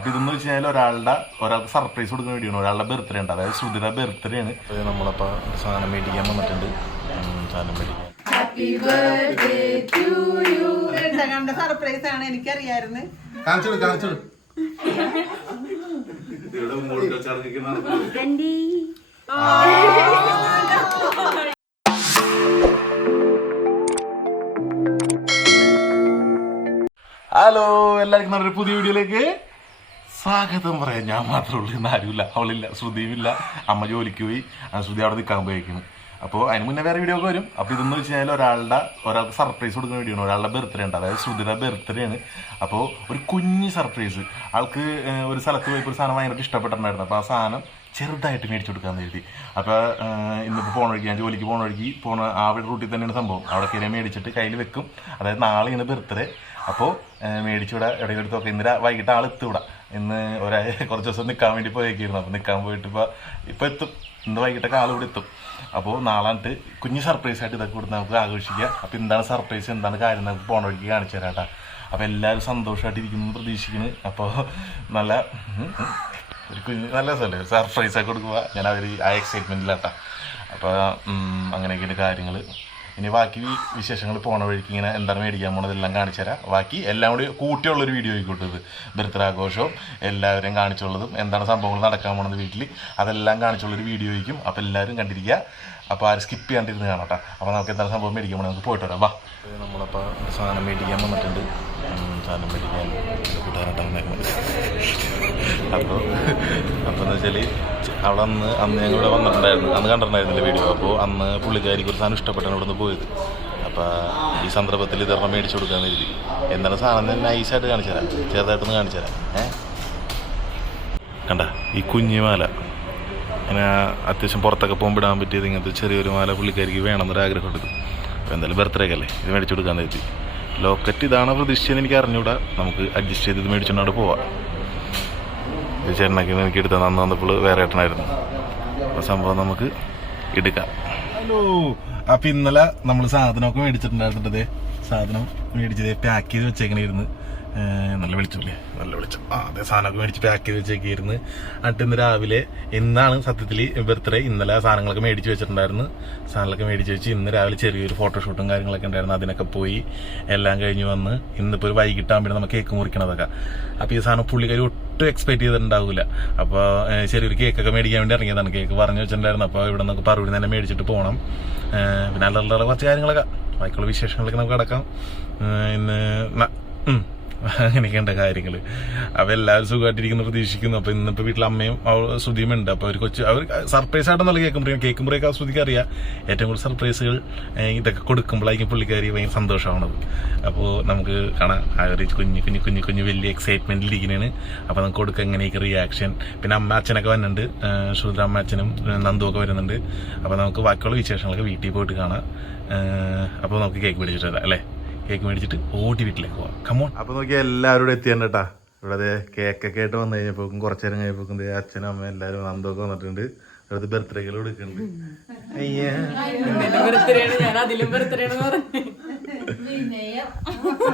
അപ്പൊ ഇതെന്ന് വെച്ച് കഴിഞ്ഞാൽ ഒരാളുടെ ഒരാൾക്ക് സർപ്രൈസ് കൊടുക്കുന്ന വേണ്ടിയാണ് ആണ്. ഒരാളുടെ ബർത്ത്ഡേ ഉണ്ട്. അതായത് ശ്രുതിയുടെ ബർത്ത്ഡേ ആണ്. നമ്മളപ്പോ സാധനം മേടിക്കാൻ വന്നിട്ടുണ്ട്. സാധനം മേടിക്കാൻ. സർപ്രൈസ് ആണ് എനിക്കറിയായിരുന്നു. കാണിച്ചോളൂ കാണിച്ചോളൂ. ഹലോ എല്ലാവർക്കും നമ്മുടെ പുതിയ വീഡിയോയിലേക്ക്. സ്വാഗതം പറയാം ഞാൻ മാത്രമേ ഉള്ളൂ. ഇന്ന് ആരുമില്ല. അവളില്ല. ശ്രുതിയുമില്ല. അമ്മ ജോലിക്ക് പോയി. ശ്രുതി അവിടെ നിൽക്കാൻ പോയിരിക്കുന്നു അപ്പോൾ അതിന് മുന്നേ വേറെ വീഡിയോ ഒക്കെ വരും. അപ്പോൾ ഇതെന്ന് വെച്ച് കഴിഞ്ഞാൽ ഒരാളുടെ ഒരാൾക്ക് സർപ്രൈസ് കൊടുക്കുന്ന വീഡിയോ ആണ്. ഒരാളുടെ ബർത്ത്ഡേ ഉണ്ട്. അതായത് ശ്രുതിയുടെ ബർത്ത്ഡേ ആണ്. അപ്പോൾ ഒരു കുഞ്ഞ് സർപ്രൈസ് ആൾക്ക് ഒരു സ്ഥലത്ത് പോയപ്പോൾ ഒരു സാധനം ഭയങ്കര ഇഷ്ടപ്പെട്ടിട്ടുണ്ടായിരുന്നു. അപ്പോൾ ആ സാധനം ചെറുതായിട്ട് മേടിച്ചു കൊടുക്കാമെന്ന് കരുതി. അപ്പോൾ ഇന്നിപ്പോൾ പോണ വഴിക്ക് ഞാൻ ജോലിക്ക് പോണ വഴിക്ക് പോണ ആ റൂട്ടിൽ തന്നെയാണ് സംഭവം. അവിടെ കയറി മേടിച്ചിട്ട് കയ്യിൽ വെക്കും. അതായത് നാളെയാണ് ബർത്ത്ഡേ അപ്പോൾ മേടിച്ചു ഇവിടെ എടുത്ത് ഇന്ന് വൈകിട്ട് ആൾ എത്തിവിടാം ഇന്ന് ഒരാ കുറച്ച് ദിവസം നിൽക്കാൻ വേണ്ടി പോയേക്കായിരുന്നു അപ്പോൾ നിൽക്കാൻ പോയിട്ട് ഇപ്പോൾ ഇപ്പോൾ എത്തും. ഇന്ന് വൈകിട്ടൊക്കെ ആൾ ഇവിടെ എത്തും. അപ്പോൾ നാളായിട്ട് കുഞ്ഞ് സർപ്രൈസ് ആയിട്ട് ഇതൊക്കെ കൊടുത്ത് നമുക്ക് ആഘോഷിക്കുക അപ്പോൾ എന്താണ് സർപ്രൈസ് എന്താണ് കാര്യം? നമുക്ക് പോണ വഴിക്ക് കാണിച്ചു തരാം കേട്ടോ. അപ്പോൾ എല്ലാവരും സന്തോഷമായിട്ട് ഇരിക്കുന്നു പ്രതീക്ഷിക്കുന്നു. അപ്പോൾ നല്ല ഒരു കുഞ്ഞ് നല്ല രസമല്ലേ? സർപ്രൈസ് ഒക്കെ കൊടുക്കുക ഞാൻ അവർ ആ എക്സൈറ്റ്മെന്റിലാട്ടാ അപ്പോൾ അങ്ങനെയൊക്കെയാണ് കാര്യങ്ങൾ ഇനി ബാക്കി വിശേഷങ്ങൾ പോണ വഴിക്ക് ഇങ്ങനെ എന്താണ് മേടിക്കാൻ പോണത് എല്ലാം കാണിച്ചു തരാം. ബാക്കി എല്ലാം കൂടി കൂട്ടിയുള്ളൊരു വീഡിയോ ആയിക്കോട്ടെ ഇത്. ബർത്ത്ഡേ ആഘോഷവും എല്ലാവരെയും കാണിച്ചുള്ളതും. എന്താണ് സംഭവങ്ങൾ നടക്കാൻ പോണത് വീട്ടിൽ അതെല്ലാം കാണിച്ചുള്ളൊരു വീഡിയോ ആയിരിക്കും. അപ്പോൾ എല്ലാവരും കണ്ടിരിക്കുക. അപ്പോൾ ആരും സ്കിപ്പ് ചെയ്യാണ്ടിരുന്ന് കാണാം കേട്ടോ. അപ്പോൾ നമുക്ക് എന്താണ് സംഭവം മേടിക്കാൻ വേണ്ടി നമുക്ക് പോയിട്ട് വരാം. വാ. നമ്മളപ്പോൾ സാധനം മേടിക്കാൻ വന്നിട്ടുണ്ട്. സാധനം മേടിക്കാൻ കൂട്ടാനായിട്ടാണ് അപ്പോൾ അപ്പോൾ എന്ന് വെച്ചാൽ അവിടെ അന്ന് അന്ന് ഞങ്ങൾ ഇവിടെ വന്നിട്ടുണ്ടായിരുന്നു. അന്ന് കണ്ടിട്ടുണ്ടായിരുന്നില്ല വീഡിയോ അപ്പോൾ അന്ന് പുള്ളിക്കാരിക്ക് ഒരു സാധനം ഇഷ്ടപ്പെട്ടാണ് ഇവിടെ നിന്ന് പോയത്. അപ്പോൾ ഈ സന്ദർഭത്തിൽ ഇതൊരെണ്ണം മേടിച്ചു കൊടുക്കാൻ കരുതി. എന്താണ് സാധനം നൈസായിട്ട് കാണിച്ചു തരാം. ചെറുതായിട്ടൊന്ന് കാണിച്ചു തരാം. ഏ? കണ്ട ഈ കുഞ്ഞുമാല. അങ്ങനെ അത്യാവശ്യം പുറത്തൊക്കെ പോകുമ്പോൾ ഇടാൻ പറ്റിയത് ഇങ്ങനത്തെ ചെറിയൊരു മാല പുള്ളിക്കാരിക്ക് വേണമെന്നൊരു ആഗ്രഹം എടുക്കും. അപ്പോൾ എന്തായാലും ബർത്ത്ഡേക്ക് അല്ലേ? ഇത് മേടിച്ചു കൊടുക്കാൻ എത്തി ലോക്കറ്റ് ഇതാണ് പ്രതീക്ഷിച്ചതെന്ന് എനിക്ക് അറിഞ്ഞൂടാ. നമുക്ക് അഡ്ജസ്റ്റ് ചെയ്ത് ഇത് മേടിച്ചുകൊണ്ട് പോവാം. ഇത് ചേട്ടനൊക്കെ എനിക്ക് എടുത്താൽ നന്ന് വന്നപ്പോൾ വേറെ ഏട്ടനായിരുന്നു. അപ്പോൾ സംഭവം നമുക്ക് എടുക്കാം. ഹലോ അപ്പോൾ ഇന്നലെ നമ്മൾ സാധനമൊക്കെ മേടിച്ചിട്ടുണ്ടായിരുന്നത് സാധനം മേടിച്ചത് പാക്ക് ചെയ്ത് വെച്ചേക്കണേ ഏഹ് നല്ല വെളിച്ചമില്ലേ നല്ല വെളിച്ചം. ആ അതെ സാധനമൊക്കെ മേടിച്ച് പാക്ക് ചെയ്ത് വെച്ചേക്കായിരുന്നു എന്നിട്ട് ഇന്ന് രാവിലെ ഇന്നാണ് സത്യത്തിൽ ബർത്ത്ഡേ ഇന്നലെ സാധനങ്ങളൊക്കെ മേടിച്ച് വെച്ചിട്ടുണ്ടായിരുന്നു. സാധനങ്ങളൊക്കെ മേടിച്ച് വെച്ച് ഇന്ന് രാവിലെ ചെറിയൊരു ഫോട്ടോഷൂട്ടും കാര്യങ്ങളൊക്കെ ഉണ്ടായിരുന്നു. അതിനൊക്കെ പോയി എല്ലാം കഴിഞ്ഞ് വന്ന് ഇന്നിപ്പോൾ ഒരു വൈകിട്ടാകുമ്പോഴേ നമുക്ക് കേക്ക് മുറിക്കണതൊക്കെ. അപ്പോൾ ഈ സാധനം പുള്ളിക്കാരി ഒട്ടും എക്സ്പെക്ട് ചെയ്തിട്ടുണ്ടാവില്ല അപ്പോൾ ചെറിയൊരു കേക്കൊക്കെ മേടിക്കാൻ വേണ്ടി ഇറങ്ങിയതാണ്. കേക്ക് പറഞ്ഞു വെച്ചിട്ടുണ്ടായിരുന്നു. അപ്പോൾ ഇവിടെ നിന്ന് പറഞ്ഞു തന്നെ മേടിച്ചിട്ട് പോകണം പിന്നെ അല്ലറ കുറച്ച് കാര്യങ്ങളൊക്കെ. ബാക്കിയുള്ള വിശേഷങ്ങളൊക്കെ നമുക്ക് അടക്കാം. ഏഹ് ഇന്ന്. അങ്ങനെയൊക്കെയുണ്ട് കാര്യങ്ങൾ അപ്പോൾ എല്ലാവരും സുഖമായിട്ടിരിക്കുന്നു പ്രതീക്ഷിക്കുന്നു. അപ്പോൾ ഇന്നിപ്പോ വീട്ടിൽ അമ്മയും ശ്രുതിയും ഉണ്ട്. അപ്പോൾ അവർ കൊച്ചു അവർ സർപ്രൈസ് മുറിയും കേക്ക് മുറിയൊക്കെ ആ ശ്രുതിക്ക് അറിയാം. ഏറ്റവും കൂടുതൽ സർപ്രൈസുകൾ ഇതൊക്കെ കൊടുക്കുമ്പോഴായിരിക്കും പുള്ളിക്കാരി ഭയങ്കര സന്തോഷമാണത് അപ്പോൾ നമുക്ക് കാണാം. ഒരു കുഞ്ഞു കുഞ്ഞു കുഞ്ഞു കുഞ്ഞു വലിയ എക്സൈറ്റ്മെന്റിൽ ഇരിക്കുന്നതാണ് നമുക്ക് കൊടുക്കുക എങ്ങനെയൊക്കെ റിയാക്ഷൻ പിന്നെ അമ്മ അച്ഛനൊക്കെ വരുന്നുണ്ട് ശ്രുതി അമ്മ അച്ഛനും നന്ദു ഒക്കെ വരുന്നുണ്ട്. അപ്പൊ നമുക്ക് ബാക്കിയുള്ള വിശേഷങ്ങളൊക്കെ വീട്ടിൽ പോയിട്ട് കാണാം. അപ്പൊ അപ്പോൾ നമുക്ക് കേക്ക് പിടിച്ചിട്ട് വരാം അല്ലേ? കേക്ക് മേടിച്ചിട്ട് ഓടി വീട്ടിലേക്ക് പോവാം. കമോൺ അപ്പോൾ നോക്കി എല്ലാവരും ഇവിടെ എത്തിയാണ് കേട്ടാ ഇവിടെ കേക്കൊക്കെ ആയിട്ട് വന്നു കഴിഞ്ഞപ്പോക്കും കുറച്ചു നേരം കഴിഞ്ഞപ്പോക്കും അച്ഛനും അമ്മ എല്ലാവരും നന്ദൊക്കെ വന്നിട്ടുണ്ട്. ഇവിടെ ബർത്ത്ഡേകൾ കൊടുക്കുന്നുണ്ട്. അയ്യാ.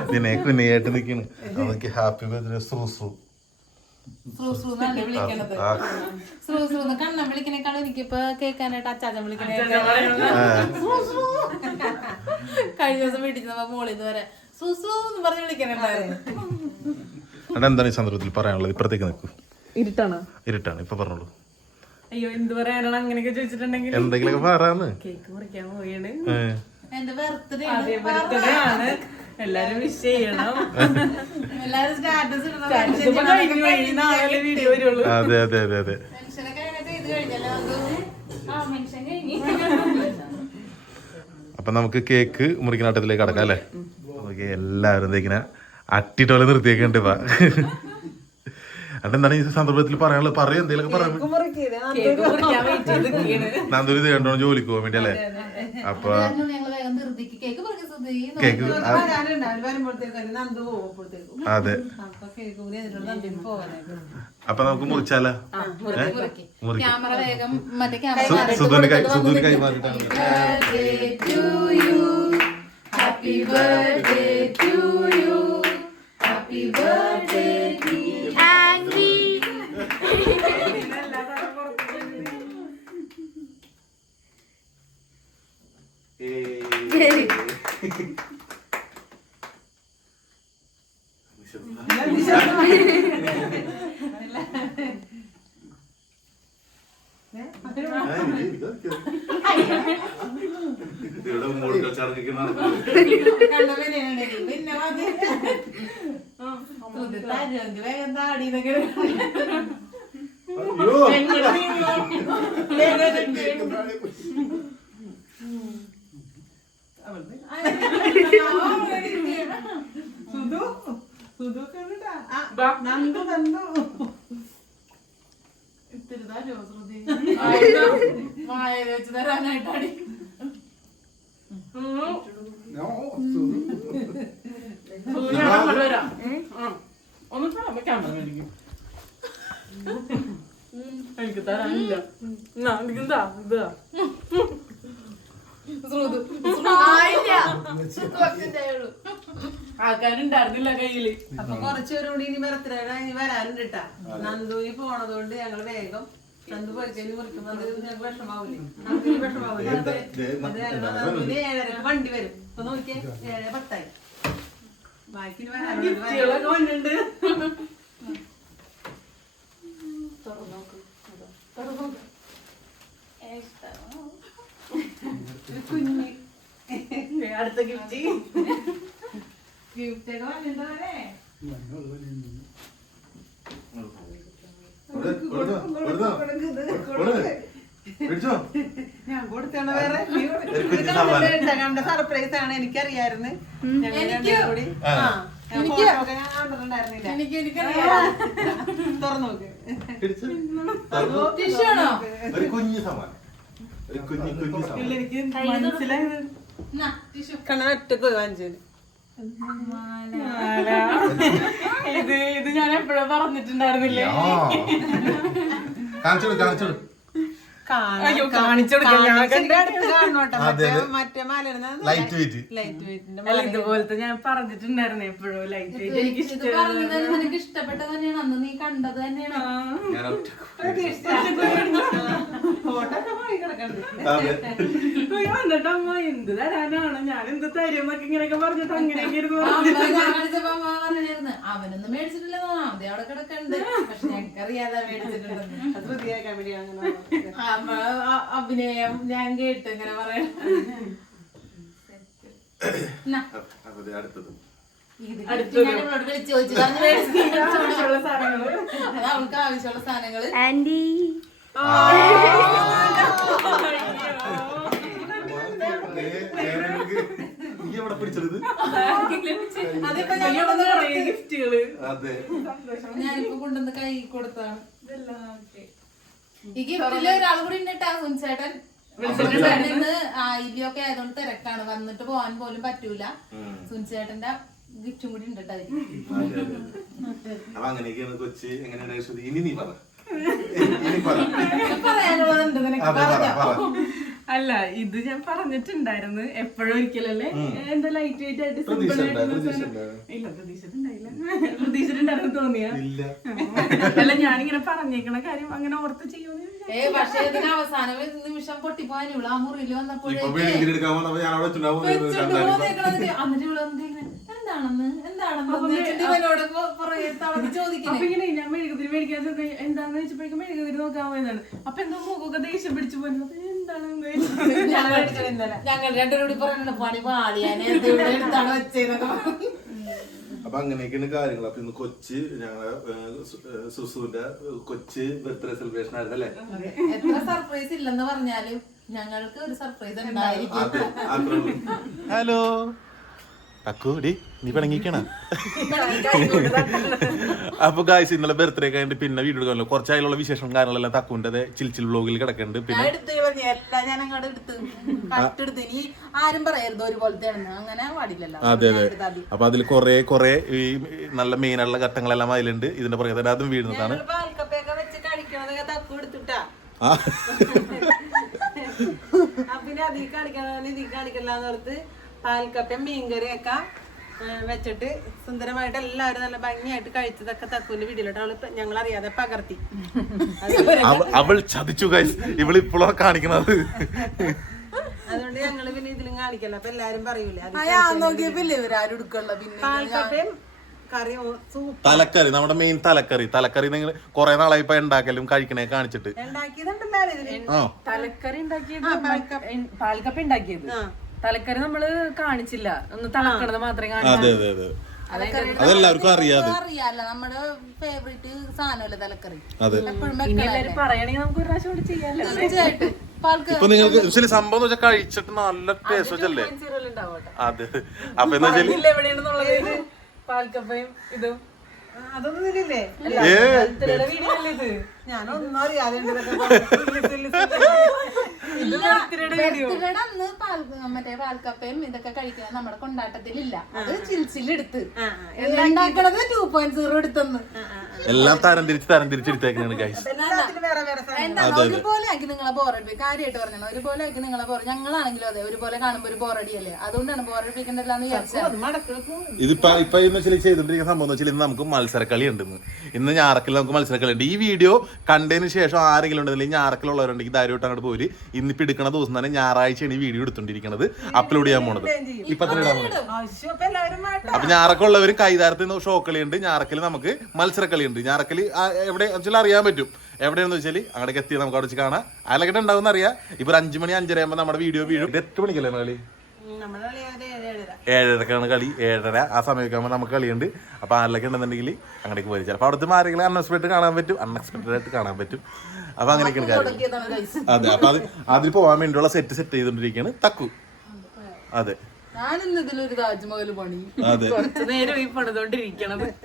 ഇതിനെ കുഞ്ഞായിട്ട് നിൽക്കുന്നു. അതൊക്കെ ഹാപ്പി ബർത്ത്ഡേ സൂസു. കണ്ണം വിളിക്കണേക്കാളും എനിക്കിപ്പോ കേൾക്കാനായിട്ട് അച്ചാച്ചൻ വിളിക്കണേ കഴിഞ്ഞ ദിവസം വീട്ടിൽ ചെന്നപ്പോ മോളിൽ നിന്ന് വരെ സുസു എന്ന് പറഞ്ഞ് വിളിക്കണുണ്ടായിരുന്നു. എടാ എന്താണ് ഈ സന്ദർഭത്തിൽ പറയാനുള്ളത്? ഇപ്പുറത്തേക്ക് നിൽക്കൂ. ഇരുട്ടാണോ. ഇരുട്ടാണ്. ഇപ്പൊ പറഞ്ഞോളൂ. അയ്യോ എന്ത് പറയാനാണ്? അങ്ങനെയൊക്കെ ചോദിച്ചിട്ടുണ്ടെങ്കിൽ. എന്തെങ്കിലുമൊക്കെ പറയാന്ന്. കേക്ക് മുറിക്കാൻ പോവുകയാണ്. ഏ. എന്റെ ബർത്ത്ഡേ ആണ്. എല്ലാരും വിഷ് ചെയ്യണം. അതെ അതെ അതെ അതെ. അപ്പൊ നമുക്ക് കേക്ക് മുറിക്കുന്ന ആട്ടത്തിലേക്ക് കടക്കാം അല്ലേ? ഓക്കെ എല്ലാവരും ദേ ഇങ്ങനെ അട്ടിട്ടോലെ നിർത്തിയേക്കുണ്ട് ഇപ്പൊ അതെന്താണ് ഈ സന്ദർഭത്തിൽ പറയാനുള്ളത്? പറയും എന്തെങ്കിലും പറയാൻ കേക്ക് മുറിക്കാൻ വെയിറ്റ് ചെയ്ത് നിൽക്കുകയാണ്. നന്ദൂരി ഇത് കണ്ടോ ജോലിക്ക് പോകാൻ വേണ്ടി അല്ലേ? അപ്പൊ കേക്ക് അതെ. അപ്പൊ നമുക്ക് മുറിച്ചാലോ? ക്യാമറ വേഗം മറ്റേ ക്യാമറ ശരി. ഇവിടെ മുകളിൽ ചർക്കിക്കുന്ന പിന്നെ വേഗം താടി ഇതൊക്കെ സുധു സുധു നന്ദു നന്ദു. ഇത്തിരി തരുമോ ശ്രുതി വായയിൽ വെച്ച് തരാനായിട്ടാടി എനിക്ക് തരാനില്ല. എന്നാ, എനിക്ക് ഇതാ, ആക്കാനുണ്ടായിരുന്നില്ല കയ്യിൽ. അപ്പൊ കുറച്ചുപേരും ഇനി ബർത്ത്ഡേ ഇനി വരാനുണ്ട് കേട്ടാ നന്ദുവിന് പോണതുകൊണ്ട് ഞങ്ങൾ വേഗം നന്ദു പോയിക്കഴിഞ്ഞ് മുറിക്കുമ്പോ അത് ഞങ്ങൾക്ക് വിഷമാവൂലേ. നന്ദുവിന് വിഷമാവൂലേ. ഏഴരക്ക് വണ്ടി വരും. ഇപ്പൊ നോക്കിയേ. ഏഴര പത്തായി. ബാക്കി ഇനി തുറന്നു നോക്കും തുറന്നു ഒരു കുഞ്ഞ്. അടുത്ത ഗിഫ്റ്റ് ഗിഫ്റ്റ് ഒക്കെ വന്നിട്ടുണ്ടല്ലേ പിടിച്ചോ ഞാൻ കൊടുത്തണ വേറെ? കണ്ട സർപ്രൈസ് ആണ്. എനിക്കറിയായിരുന്നു. ഞങ്ങൾ കൂടി. തുറന്നു നോക്ക്. കുഞ്ഞു സമ്മാനം ഒരു കുഞ്ഞു കുഞ്ഞു ഇത് ഞാൻ എപ്പോഴാ പറഞ്ഞിട്ടുണ്ടായിരുന്നില്ലേ? കാണിച്ചോളൂ കാണിച്ചോളൂ. ഇതുപോലത്തെ ഞാൻ പറഞ്ഞിട്ടുണ്ടായിരുന്നു എപ്പോഴും ലൈറ്റ് വെയിറ്റ് എനിക്ക് നിനക്ക് ഇഷ്ടപ്പെട്ടത് തന്നെയാണ്. അന്ന് നീ കണ്ടത് തന്നെയാണ്. എന്നിട്ട് അമ്മ എന്ത് തരാനാണ്? ഞാൻ എന്ത് തരും? എന്നൊക്കെ ഇങ്ങനെയൊക്കെ പറഞ്ഞിട്ട് അങ്ങനെയൊക്കെ ഇരുന്ന് അവനൊന്നും മേടിച്ചിട്ടില്ല അതെ അവിടെ കിടക്കണ്ട് പക്ഷെ ഞങ്ങൾക്കറിയാതെ മേടിച്ചിട്ടുണ്ടെന്ന്. അഭിനയം ഞാൻ കേട്ട് ഇങ്ങനെ പറയണം അവൾക്ക് ആവശ്യമുള്ള സാധനങ്ങൾ ആന്റി നിറയെ ഗിഫ്റ്റുകൾ. അതെ. ഞാനിപ്പോ കൊണ്ടുവന്ന് കൈ കൊടുത്താണ്. ഈ ഗിഫ്റ്റിൽ ഒരാൾ കൂടി ആയില്യൊക്കെ ആയതുകൊണ്ട് തിരക്കാണ്. വന്നിട്ട് പോവാൻ പോലും പറ്റൂല. സുൻചേട്ടന്റെ ഗിഫ്റ്റും കൂടി ഉണ്ട്. അപ്പൊ അങ്ങനെയൊക്കെയാണ് കൊച്ചി എങ്ങനെയാണ് ഇനി നീ പറ. പറയാനുള്ളതുണ്ട് നിനക്ക് അല്ല ഇത് ഞാൻ പറഞ്ഞിട്ടുണ്ടായിരുന്നു എപ്പോഴും ഒരിക്കലല്ലേ? എന്താ ലൈറ്റ് വെയിറ്റ് ആയിട്ട് സിമ്പിൾ ആയിട്ട്. ഇല്ല പ്രതീക്ഷിച്ചിട്ടുണ്ടായില്ല. പ്രതീക്ഷിച്ചിട്ടുണ്ടായിരുന്നു തോന്നിയ? ഇല്ല. അല്ല ഞാനിങ്ങനെ പറഞ്ഞേക്കണ കാര്യം അങ്ങനെ ഓർത്ത് ചെയ്യുമെന്ന് വിചാരിച്ചു. ഏ പക്ഷേ ഇതിന് അവസാനം നിമിഷം ഇവിടെ ആ മുറിയിൽ എന്നിട്ട് ഇവിടെ എന്താണെന്ന്? എന്താണെന്ന്? ഞാൻ മെഴുകുതിരി മേടിക്കാൻ വെച്ചപ്പോഴേക്കും മെഴുകുതിരി നോക്കാൻ പോയതാണ്. അപ്പൊ എന്തോ മുഖമൊക്കെ ദേഷ്യം പിടിച്ചു പോയിരുന്നു ഞങ്ങൾ പറയുന്നുണ്ട് പണി എടുത്താണ്. അപ്പൊ അങ്ങനെയൊക്കെയാണ് കാര്യങ്ങൾ. അപ്പൊ ഇന്ന് കൊച്ച് ഞങ്ങളെ സുസുവിന്റെ കൊച്ച് ബർത്ത്ഡേ സെലിബ്രേഷൻ ആയിരുന്നു അല്ലേ? എത്ര സർപ്രൈസ് ഇല്ലെന്ന് പറഞ്ഞാലും ഞങ്ങൾക്ക് ഒരു സർപ്രൈസ് ഉണ്ടായിരിക്കും. ഹലോ തക്കു ഡി നീ പിണങ്ങിക്കണ? അപ്പൊ ഗായ്സ് ഇന്നലെ ബർത്ത്ഡേ കഴിഞ്ഞിട്ട് പിന്നെ വീഡിയോ എടുക്കാമല്ലോ കുറച്ചായാലുള്ള വിശേഷം കാര്യങ്ങളെല്ലാം തക്കുവിന്റെ ചിൽ ബ്ലോഗിൽ കിടക്കുന്നുണ്ട് പിന്നെ അതെ അതെ. അപ്പൊ അതിൽ കുറെ കുറെ ഈ നല്ല മെയിൻ ആയിട്ടുള്ള ഘട്ടങ്ങളെല്ലാം അതിലുണ്ട്. ഇതിന്റെ പുറകെ തന്നെ അതും വീഴുന്നതാണ്. പിന്നെ അതിൽ കാണിക്കണ ഇതിൽ കാണിക്കണ്ടെന്ന് ഓർത്ത് പാൽക്കപ്പയും മീൻകറിയൊക്കെ വെച്ചിട്ട് സുന്ദരമായിട്ട് എല്ലാവരും നല്ല ഭംഗിയായിട്ട് കഴിച്ചതൊക്കെ തക്കുവിന്റെ വീട്ടിലോട്ട് അവൾ ഞങ്ങൾ അറിയാതെ പകർത്തി. അവ- അവൾ ചതിച്ചു ഇവൾ ഇവളിപ്പോഴാണ് കാണിക്കണത്. അതുകൊണ്ട് ഞങ്ങൾ പിന്നെ ഇതിലും കാണിക്കല്ല. അപ്പൊ എല്ലാരും പറയൂലേ പാൽക്കപ്പയും കറി സൂപ്പ് തലക്കറി നമ്മുടെ മെയിൻ തലക്കറി. തലക്കറി നിങ്ങൾ കുറെ നാളായി ഇപ്പൊ ഉണ്ടാക്കലും കഴിക്കണേ കാണിച്ചിട്ട്. പാൽക്കപ്പ ഉണ്ടാക്കിയത്. ആ. തലക്കറി നമ്മൾ കാണിച്ചില്ല. ഒന്ന് തളക്കണത് മാത്രമേ അതെ കാണിച്ചു അതെ അതെ. അതെല്ലാവർക്കും അറിയാതെ അറിയാലോ നമ്മുടെ ഫേവറേറ്റ് സാധനമല്ലേ തലക്കറി? അതെ. പറയണെങ്കിൽ നമുക്ക് ഒരു പ്രാവശ്യം കൂടി ചെയ്യാല്ലോ തീർച്ചയായിട്ടും. ഇപ്പൊ നിങ്ങൾക്ക് ശരി സംഭവം എന്ന് വെച്ചാൽ കഴിച്ചിട്ട് നല്ല ടേസ്റ്റ് വെച്ചല്ലേ? ഉണ്ടാവട്ടെ. അതെ. അപ്പൊ എന്താ വെച്ചാൽ പാൽക്കപ്പയും ഇതും? അതൊന്നും ഇതിലില്ലേ? ഞാനൊന്നും അറിയാതെ അന്ന് പാൽ മറ്റേ പാൽക്കപ്പയും ഇതൊക്കെ കഴിക്കാൻ നമ്മുടെ കൊണ്ടാട്ടത്തിലില്ല. അത് ചിൽസിലെടുത്ത് ഉണ്ടാക്കണത്? ടൂ പോയിന്റ് സീറോ എടുത്തെന്ന്. എല്ലാം തരം തിരിച്ച് തരം തിരിച്ചെടുത്തേക്കാണ് ഗൈസ് വേറെ വേറെ സാധനം. എന്താ ഒരുപോലെ ആക്കി നിങ്ങളെ ബോറടി കാര്യമായിട്ട് പറഞ്ഞു ഒരുപോലെ ആക്കി നിങ്ങളെ ബോറ ഞങ്ങളാണെങ്കിലും അതെ ഒരുപോലെ കാണുമ്പോൾ ഒരു ബോറടിയല്ലേ അതുകൊണ്ടാണ് ബോറടിപ്പിക്കണ്ടല്ലാന്ന് വിചാരിച്ചത്. ഇതിപ്പോ ഇപ്പൊ ചെയ്തോണ്ടിരിക്കുന്ന സംഭവം വെച്ചാൽ ഇന്ന് നമുക്ക് മത്സരക്കളി ഉണ്ടെന്ന്. ഇന്ന് ഞാറക്കിൽ നമുക്ക് മത്സരക്കളി ഉണ്ട്. ഈ വീഡിയോ കണ്ടതിന് ശേഷം ആരെങ്കിലും ഉണ്ടെങ്കിൽ ഞാറക്കിലുള്ളവരുണ്ടെങ്കിൽ ധൈര്യമായിട്ട് അങ്ങോട്ട് പോര്. ഇന്നിപ്പോ എടുക്കുന്ന ദിവസം തന്നെ ഞായറാഴ്ചയാണ് ഈ വീഡിയോ എടുത്തോണ്ടിരിക്കുന്നത് അപ്ലോഡ് ചെയ്യാൻ പോണത്. ഇപ്പൊ തന്നെ ഇടാൻ പോണത്. അപ്പൊ എല്ലാവരും വേണ്ട അപ്പൊ ഞാറൊക്കെ ഉള്ളവർ കൈതാരത്തിൽ നിന്ന് ഷോക്കളി ഉണ്ട് ഞാറക്കൽ നമുക്ക് മത്സരക്കളി ഉണ്ട് ഞാറക്കൽ എവിടെ വെച്ചാൽ അറിയാൻ പറ്റും. എവിടെയാണെന്ന് വെച്ചാൽ അങ്ങോട്ടേക്ക് എത്തി നമുക്ക് അവിടെ വെച്ച് കാണാം. അതിലൊക്കെ ഉണ്ടാവും അറിയാം. ഇപ്പൊ ഒരു അഞ്ചു മണി അഞ്ചര ആകുമ്പോൾ നമ്മുടെ വീഡിയോ വീഴും. എട്ട് മണിക്കല്ലേ കളി ഏഴരക്കാണ് കളി ഏഴര. ആ സമയത്ത് ആകുമ്പോൾ നമുക്ക് കളിയുണ്ട്. അപ്പോൾ ആരിലൊക്കെ ഉണ്ടെന്നുണ്ടെങ്കിൽ അങ്ങോട്ടേക്ക് പോയി ചിലപ്പോൾ അവിടുത്തെ ആരെങ്കിലും അൺഎക്സ്പെക്ടഡ് കാണാൻ പറ്റും അൺഎക്സ്പെക്ടഡ് ആയിട്ട് കാണാൻ പറ്റും. അപ്പോൾ അങ്ങനെയൊക്കെയാണ് കാര്യം. അതെ അപ്പോൾ അത് അതിൽ പോകാൻ വേണ്ടിയുള്ള സെറ്റ് സെറ്റ് ചെയ്തുകൊണ്ടിരിക്കുകയാണ് തക്കു. അതെ. ഞാനിന്ന് ഇതിലൊരു താജ്മഹൽ പണി. അതെ. കുറച്ച് നേരം ഈ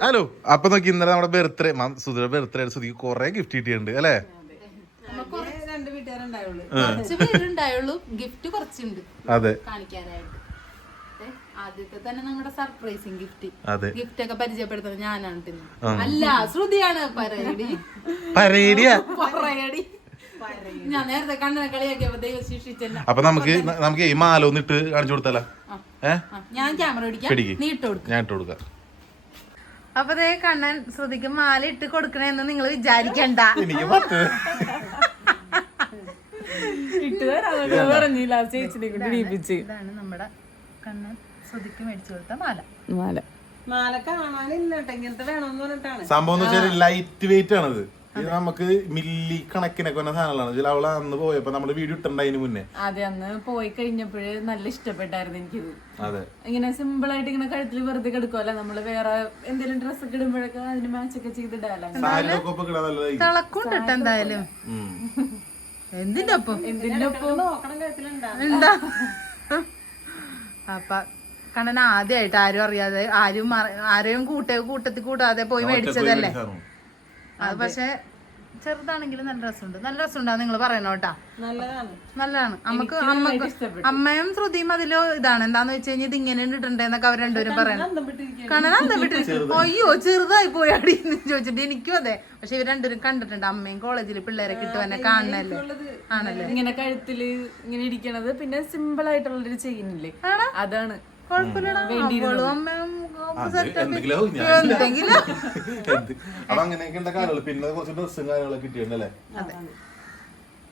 ഹലോ അപ്പൊ നോക്കി ഇന്നലെ നമ്മുടെ ബർത്ത്ഡേ സുധീർ ബർത്ത്ഡേ സുധിക്ക് കുറെ ഗിഫ്റ്റ് കിട്ടിയിട്ടുണ്ട് അല്ലേ? രണ്ട് വീട്ടുകാരുണ്ടായുള്ളൂ. കുറച്ച് പേരുണ്ടായുള്ളൂ. ഗിഫ്റ്റ് കുറച്ചുണ്ട് അതെ. കാണിക്കാനായിട്ട്. ആദ്യത്തെ തന്നെ നമ്മുടെ സർപ്രൈസിങ് ഗിഫ്റ്റ്. അതെ. ഗിഫ്റ്റ് ഒക്കെ പരിചയപ്പെടുത്തുന്നത് ഞാനാണ് തിന്നു. അല്ല ശ്രുതിയാണ് പരേഡി പരേഡിയാ പറയടി ഞാൻ നേരത്തെ കണ്ണനെ കളിയാക്കിയപ്പോ ദൈവം ശിക്ഷിച്ചല്ല അപ്പൊ നമുക്ക് നമുക്ക് ഈ മാല ഒന്ന് ഇട്ട് കാണിച്ചു കൊടുത്താലോ? ഞാൻ ക്യാമറ പിടിക്കാം. നീ ഇട്ട് കൊടുക്കും. ഞാൻ ഇട്ട് കൊടുക്കാം. അപ്പൊ ദേ കണ്ണൻ ശ്രുതിക്ക് മാല ഇട്ട് കൊടുക്കണെന്ന് നിങ്ങൾ വിചാരിക്കണ്ട. എനിക്ക് പത്ത്. ഇട്ട് തരാന്നൊക്കെ പറഞ്ഞു ലാസ്റ്റ് ചേച്ചിനെ കൊണ്ട് ഇടിപ്പിച്ച് ഇതാണ് നമ്മുടെ കണ്ണൻ ശ്രുതിക്ക് മേടിച്ചു കൊടുത്ത മാല. മാല. മാല കാണാനില്ല കേട്ടോ ഇങ്ങനത്തെ വേണമെന്ന് പറഞ്ഞിട്ടാണ്. സംഭവം എന്ന് വെച്ചാൽ ലൈറ്റ് വെയിറ്റ് ആണത്. ഇത് നമുക്ക് മില്ലി കണക്കിനൊക്കെ വന്ന സാധനങ്ങളാണ്. അവൾ അന്ന് പോയപ്പോ നമ്മുടെ വീഡിയോ ഇട്ടുണ്ടായിന് മുന്നേ. അതെ അന്ന് പോയി കഴിഞ്ഞപ്പോഴേ നല്ല ഇഷ്ടപ്പെട്ടായിരുന്നു എനിക്കിത്. അതെ. ഇങ്ങനെ സിമ്പിൾ ആയിട്ട് ഇങ്ങനെ കഴുത്തിൽ വെറുതെ എടുക്കുമല്ലോ നമ്മൾ വേറെ എന്തെങ്കിലും ഡ്രസ് ഒക്കെ ഇടുമ്പോഴൊക്കെ അതിന് മാച്ച് ഒക്കെ ചെയ്തിടാലോ നല്ലതായി എന്തായാലും. എന്തിന്റെ ഒപ്പം എന്തിന്റെ ഒപ്പം എന്താ? അപ്പൊ കണ്ണൻ ആദ്യമായിട്ട് ആരും അറിയാതെ ആരും ആരെയും കൂട്ട കൂട്ടത്തിൽ കൂടാതെ പോയി മേടിച്ചതല്ലേ. അത് പക്ഷെ ചെറുതാണെങ്കിലും നല്ല രസമുണ്ട്. നല്ല രസമുണ്ടാ നിങ്ങൾ പറയണോ കേട്ടാ. നല്ലതാണ്. നല്ലതാണ്. നമുക്ക് അമ്മയ്ക്ക് അമ്മയും ശ്രുതിയും അതിലോ ഇതാണ്. എന്താന്ന് വെച്ച് കഴിഞ്ഞാൽ ഇത് ഇങ്ങനെ ഇട്ടുണ്ടെന്നൊക്കെ അവർ രണ്ടുപേരും പറയണം വിട്ട് അയ്യോ ചെറുതായി പോയി അടി എന്ന് ചോദിച്ചിട്ട് എനിക്കും അതെ. പക്ഷെ ഇവർ രണ്ടുപേരും കണ്ടിട്ടുണ്ട്. അമ്മയും കോളേജിൽ പിള്ളേരെ കിട്ടുവന്നെ കാണണല്ലേ? ആണല്ലേ? ഇങ്ങനെ കഴുത്തിൽ ഇങ്ങനെ ഇരിക്കണത് പിന്നെ സിമ്പിൾ ആയിട്ടുള്ളൊരു ചെയിനില്ലേ അതാണ്. അത് അങ്ങനെയൊക്കെ ഉണ്ട കാര്യങ്ങൾ. പിന്നെ കുറച്ച് ഡ്രസ്സും കാര്യങ്ങളൊക്കെ കിട്ടിയിട്ടുണ്ടല്ലേ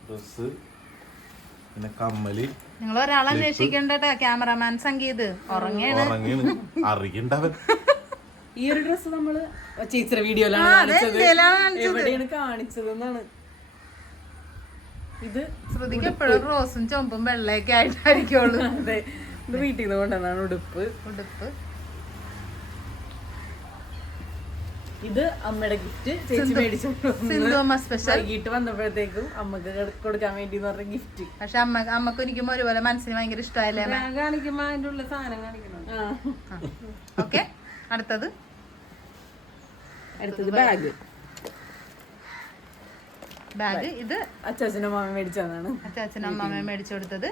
ഡ്രസ് പിന്നെ കമ്മൽ. നിങ്ങൾ ഒരാളെ അന്വേഷിക്കണ്ടേ ക്യാമറമാൻ സംഗീത്. ഉറങ്ങിയാണ് അറിയണ്ടവൻ. ഈ ഒരു ഡ്രസ്സ് നമ്മൾ ചേച്ചിയുടെ വീഡിയോയിലാണ് കാണിച്ചത്. എവിടെയാണ് കാണിച്ചത്? എന്നാണ് ഇത് ശ്രുതിക്ക് എപ്പോഴും റോസും ചുമപ്പും വെള്ളയൊക്കെ ആയിട്ടായിരിക്കുള്ളൂ. അതെ. ഇത് വീട്ടിൽ നിന്ന് കൊണ്ടുവന്നാണ് ഉടുപ്പ്. ഉടുപ്പ്. ഇത് അമ്മയുടെ ഗിഫ്റ്റ് ചേച്ചി മേടിച്ചു സ്പെഷ്യൽ വൈകിട്ട് വന്നപ്പോഴത്തേക്കും അമ്മയ്ക്ക് കൊടു- കൊടുക്കാൻ വേണ്ടി പറഞ്ഞ ഗിഫ്റ്റ് പക്ഷെ അമ്മ അമ്മയ്ക്ക് എനിക്ക് ഒരുപോലെ മനസ്സിന് ഭയങ്കര ഇഷ്ടമായില്ലേ ഞാൻ കാണിക്കുമ്പോ അതിന്റെ ഉള്ള സാധനം കാണിക്കണം. ഓക്കെ അടുത്തത്. അടുത്തത് ബാഗ് ബാഗ് ഇത് അച്ചാച്ചനും അമ്മ മേടിച്ചതാണ്. അച്ചാച്ചനും അമ്മ മേടിച്ചു കൊടുത്തത്.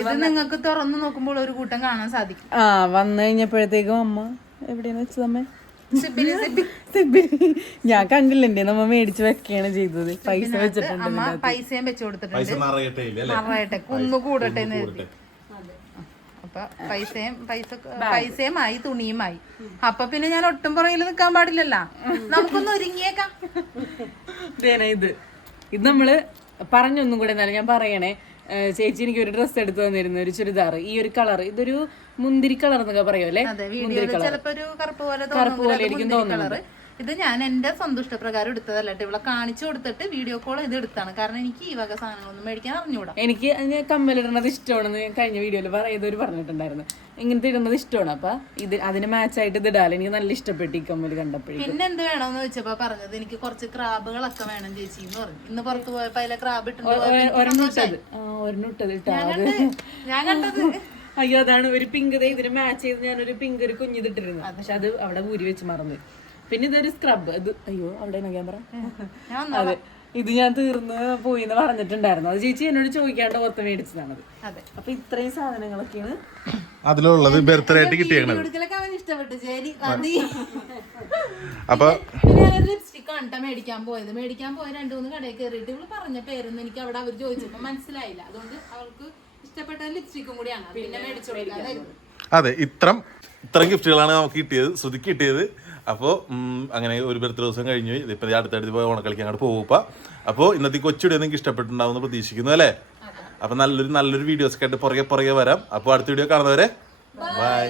ഇത് നിങ്ങൾക്ക് തുറന്നു നോക്കുമ്പോൾ ഒരു കൂട്ടം കാണാൻ സാധിക്കും. ആ വന്നു കഴിഞ്ഞപ്പോഴത്തേക്കും അമ്മ എവിടെയാണ് വെച്ചത് അമ്മ. ഞാൻ കണ്ടില്ല എന്റെ നമ്മ മേടിച്ച് വെക്കുകയാണ് ചെയ്തത്. പൈസ വെച്ചിട്ടുണ്ട് അമ്മ പൈസയും വെച്ചു കൊടുത്തിട്ടുണ്ട്. പൈസ നിറയട്ടെ ഇല്ല അല്ലേ? മറയട്ടെ കുന്നു കൂടട്ടെ അപ്പൊ പൈസയും പൈസ പൈസയുമായി തുണിയുമായി. അപ്പൊ പിന്നെ ഞാൻ ഒട്ടും പുറകിൽ നിൽക്കാൻ പാടില്ലല്ലോ. നമുക്കൊന്ന് ഒരുങ്ങിയേക്കാം. ഇത്. ഇത് നമ്മൾ പറഞ്ഞൊന്നും കൂടെ എന്നാലും ഞാൻ പറയണേ. ചേച്ചി എനിക്ക് ഒരു ഡ്രസ്സ് എടുത്തു തന്നിരുന്നു ഒരു ചുരിദാർ. ഈ ഒരു കളർ ഇതൊരു മുന്തിരി കളർ എന്നൊക്കെ പറയുമല്ലേ മുന്തിരി കളർ കറുപ്പ് പോലെ ആയിരിക്കും മുന്തിരി ഇത് ഞാൻ എന്റെ സന്തുഷ്ടപ്രകാരം എടുത്തതല്ല എടുത്തതല്ലേ ഇവിടെ കാണിച്ചു കൊടുത്തിട്ട് വീഡിയോ കോൾ ഇത് എടുത്താണ്. കാരണം എനിക്ക് ഈ വക സാധനങ്ങളൊന്നും മേടിക്കാൻ അറിഞ്ഞൂടാ. എനിക്ക് കമ്മലിടണത് കമ്മലിടുന്നത് ഇഷ്ടമാണെന്ന് കഴിഞ്ഞ വീഡിയോയിൽ പറയുന്നവര് പറഞ്ഞിട്ടുണ്ടായിരുന്നു. ഇങ്ങനത്തെ ഇടുന്നത് ഇഷ്ടമാണ്. അപ്പൊ ഇത് അതിന് മാച്ച് ആയിട്ട് ഇത് ഇടാൻ എനിക്ക് നല്ല ഇഷ്ടപ്പെട്ടു ഈ കമ്മൽ കണ്ടപ്പോഴേക്കും. പിന്നെ എന്ത് വേണമെന്ന് ചോദിച്ചപ്പോ പറഞ്ഞത് എനിക്ക് കുറച്ച് ക്രാബുകളൊക്കെ വേണം ചേച്ചി എന്ന് പറഞ്ഞു. ഇന്ന് പുറത്ത് പോയപ്പോ അതിലെ ക്രാബ് ഇട്ടത്. ആ ഒരെണ്ണം ഇട്ടത് ഇട്ടാ. ഞാൻ കണ്ടത് അയ്യോ അതാണ് ഒരു പിങ്ക് ഇതിന് മാച്ച് ചെയ്ത് ഞാൻ ഒരു പിങ്ക് ഒരു കുഞ്ഞിതിട്ടിരുന്നു പക്ഷെ അത് അവിടെ ഊരി വെച്ച് മറന്നു. പിന്നെ ഇതൊരു സ്ക്രബ് ഇത് അയ്യോ അവിടെ ക്യാമറ? ഞാൻ അതെ. ഇത് ഞാൻ തീർന്ന് പോയി എന്ന് പറഞ്ഞിട്ടുണ്ടായിരുന്നു. അത് ചേച്ചി എന്നോട് ചോദിക്കാണ്ട് പുറത്ത് മേടിച്ചതാണത് അപ്പൊ ഇത്രയും സാധനങ്ങളൊക്കെയാണ് അതിലുള്ളത് ബർത്ത്ഡേ ആയിട്ട് കിട്ടിയേക്കണത്. അവൻ ഇഷ്ടപ്പെട്ടു. ശരി അപ്പൊ ലിപ്സ്റ്റിക് കണ്ട മേടിക്കാൻ പോയത്. മേടിക്കാൻ പോയ രണ്ടു മൂന്ന് കടയിൽ കയറിയിട്ട് ഇവൾ പറഞ്ഞ പേരൊന്നും എനിക്ക് അവിടെ അവർ ചോദിച്ചപ്പോ മനസ്സിലായില്ല. അതുകൊണ്ട് അവൾക്ക് ഇഷ്ടപ്പെട്ട ലിപ്സ്റ്റിക്കും കൂടിയാണ്. പിന്നെ മേടിച്ചു അതെ ഇത്രം ഇത്രയും ഗിഫ്റ്റുകളാണ് നമുക്ക് കിട്ടിയത്. ശ്രുതിക്ക് കിട്ടിയത്. അപ്പോൾ അങ്ങനെ ഒരു ബർത്ത്ഡേ ദിവസം കഴിഞ്ഞു. ഇതിപ്പോൾ അടുത്തടുത്ത് പോയി ഓണക്കളിക്കാൻ അങ്ങോട്ട് പോകുക അപ്പോൾ ഇന്നത്തെ നിങ്ങൾക്ക് നിങ്ങൾക്ക് ഇഷ്ടപ്പെട്ടിട്ടുണ്ടാവുമെന്ന് പ്രതീക്ഷിക്കുന്നു അല്ലേ? അപ്പം നല്ലൊരു നല്ലൊരു വീഡിയോസ് ഒക്കെ ആയിട്ട് പുറകെ പുറകെ വരാം. അപ്പോൾ അടുത്ത വീഡിയോ കാണുന്നവരെ ബൈ